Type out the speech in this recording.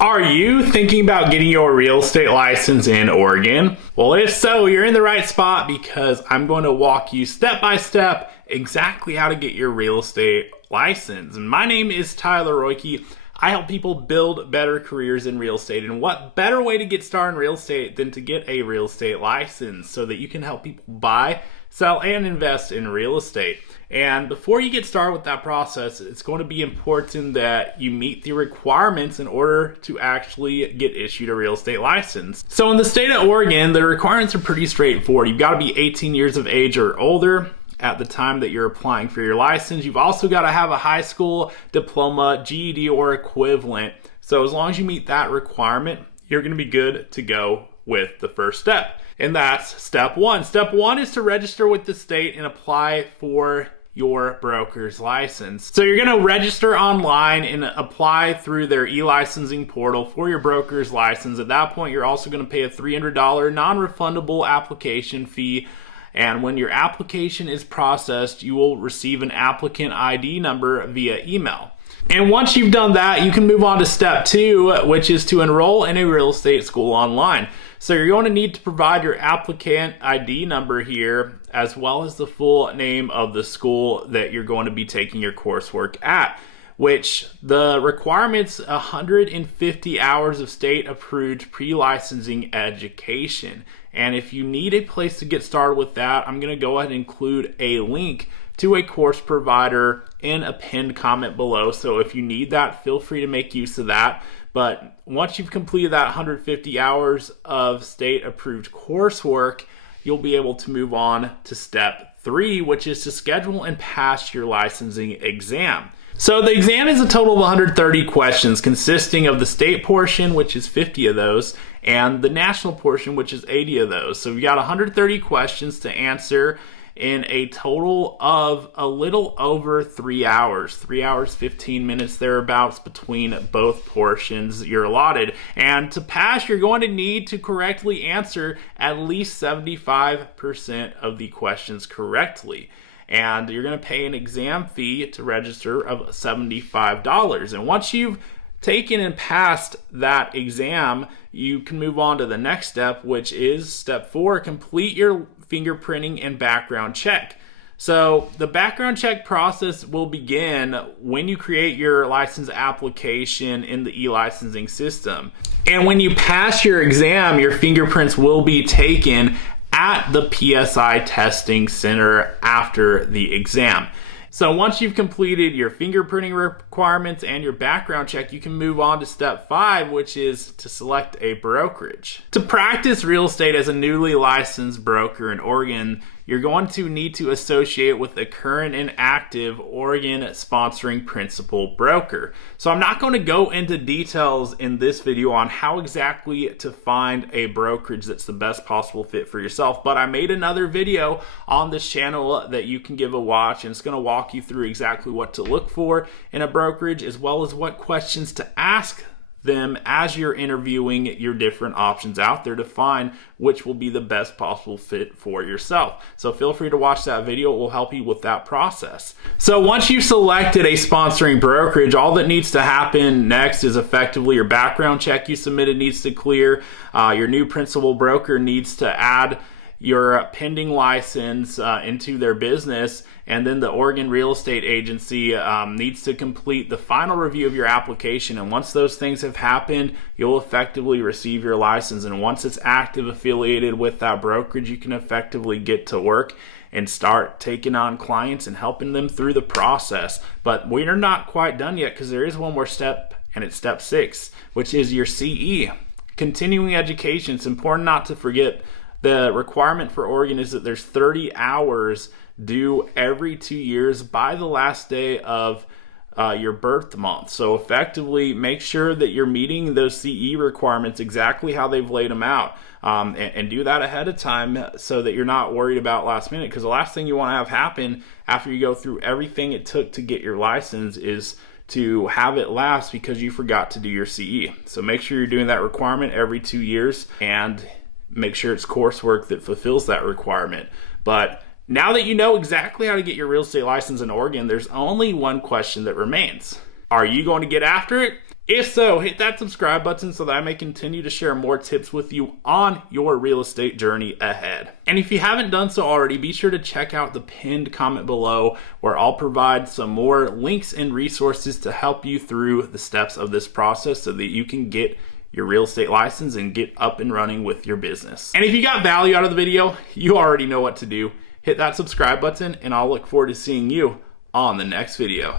Are you thinking about getting your real estate license in Oregon? Well, if so, you're in the right spot because I'm going to walk you step by step exactly how to get your real estate license. And my name is Tyler Roicki. I help people build better careers in real estate. And what better way to get started in real estate than to get a real estate license so that you can help people buy, sell, and invest in real estate. And before you get started with that process, it's going to be important that you meet the requirements in order to actually get issued a real estate license. So in the state of Oregon, the requirements are pretty straightforward. You've got to be 18 years of age or older at the time that you're applying for your license. You've also got to have a high school diploma, GED, or equivalent. So as long as you meet that requirement, you're going to be good to go with the first step. And that's step one. Step one is to register with the state and apply for your broker's license. So you're going to register online and apply through their e-licensing portal for your broker's license. At that point, you're also going to pay a $300 non-refundable application fee. And when your application is processed, you will receive an applicant ID number via email. And once you've done that, you can move on to step two, which is to enroll in a real estate school online. So you're going to need to provide your applicant ID number here, as well as the full name of the school that you're going to be taking your coursework at, which the requirement's 150 hours of state-approved pre-licensing education. And if you need a place to get started with that, I'm going to go ahead and include a link to a course provider in a pinned comment below. So if you need that, feel free to make use of that. But once you've completed that 150 hours of state-approved coursework, you'll be able to move on to step three, which is to schedule and pass your licensing exam. So the exam is a total of 130 questions consisting of the state portion, which is 50 of those, and the national portion, which is 80 of those. So we got 130 questions to answer in a total of a little over 3 hours, 3 hours, 15 minutes thereabouts between both portions you're allotted. And to pass, you're going to need to correctly answer at least 75% of the questions correctly. And you're going to pay an exam fee to register of $75. And once you've taken and passed that exam, you can move on to the next step, which is step four, complete your fingerprinting and background check. So the background check process will begin when you create your license application in the e-licensing system. And when you pass your exam, your fingerprints will be taken at the PSI testing center after the exam. So once you've completed your fingerprinting requirements and your background check, you can move on to step five, which is to select a brokerage. To practice real estate as a newly licensed broker in Oregon, you're going to need to associate with a current and active Oregon sponsoring principal broker. So I'm not going to go into details in this video on how exactly to find a brokerage that's the best possible fit for yourself, but I made another video on this channel that you can give a watch, and it's going to walk you through exactly what to look for in a brokerage, as well as what questions to ask them as you're interviewing your different options out there to find which will be the best possible fit for yourself. So feel free to watch that video. It will help you with that process. So once you've selected a sponsoring brokerage, all that needs to happen next is effectively your background check you submitted needs to clear. Your new principal broker needs to add your pending license into their business, and then the Oregon Real Estate Agency needs to complete the final review of your application. And once those things have happened, you'll effectively receive your license. And once it's active affiliated with that brokerage, you can effectively get to work and start taking on clients and helping them through the process. But we're not quite done yet, because there is one more step, and it's step six, which is your CE, continuing education. It's important not to forget the requirement for Oregon is that there's 30 hours due every 2 years by the last day of your birth month. So effectively, make sure that you're meeting those CE requirements exactly how they've laid them out, and do that ahead of time so that you're not worried about last minute, because the last thing you want to have happen after you go through everything it took to get your license is to have it lapse because you forgot to do your CE. So make sure you're doing that requirement every 2 years, and make sure it's coursework that fulfills that requirement. But now that you know exactly how to get your real estate license in Oregon, there's only one question that remains. Are you going to get after it? If so, hit that subscribe button so that I may continue to share more tips with you on your real estate journey ahead. And if you haven't done so already, be sure to check out the pinned comment below where I'll provide some more links and resources to help you through the steps of this process so that you can get your real estate license and get up and running with your business. And if you got value out of the video, you already know what to do. Hit that subscribe button and I'll look forward to seeing you on the next video.